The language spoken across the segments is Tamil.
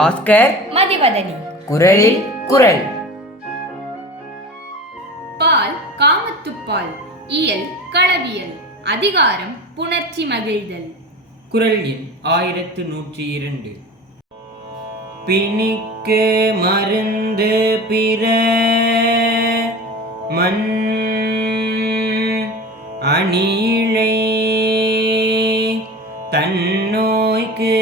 பாஸ்கர் மதிவதனி. குரலில் குரல். பால் காமத்துப்பால். இயல் களவியல். அதிகாரம் புணர்ச்சி மகிழ்தல். குரல் எண் 1102. பிணிக்கு மருந்து பிற மண் அணியிழை தன்னோய்க்கு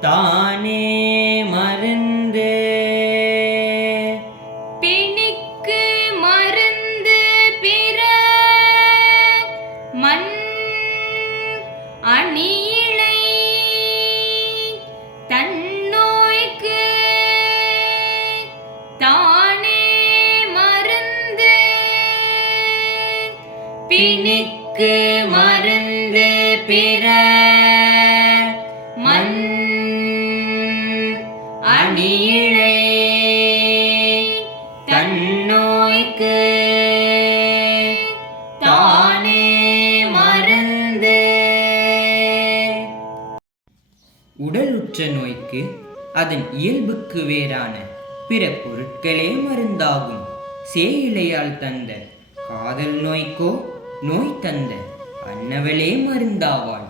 தானே மருந்து. பிணிக்கு மருந்து பிற மண் அணியிழை தன்னோய்க்கு தானே மருந்து. பிணிக்கு மருந்து பிற மண் அணியிழை தன்னோய்க்கு தானே மருந்து. உடலுற்ற நோய்க்கு அதன் இயல்புக்கு வேறான பிற பொருட்களே மருந்தாகும். சேயிலையால் தந்த காதல் நோய்க்கோ நோய் தந்த அன்னவளே மருந்தாவாள்.